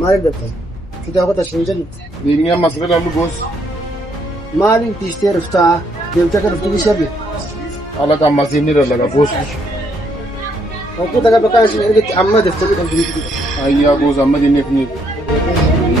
Maaliif dabtan? Kitaabota isheen jennu. Deemnee ammas irra laallu goos. Maaliif tiistee dhuftaa? Deemtee kan dhuftuu ishee biyya. Haala ammas inni lallaga goos. Waantota akka bakka isheen ergetti amma daftanii kan jiru. Ayyaa goos amma jennee fi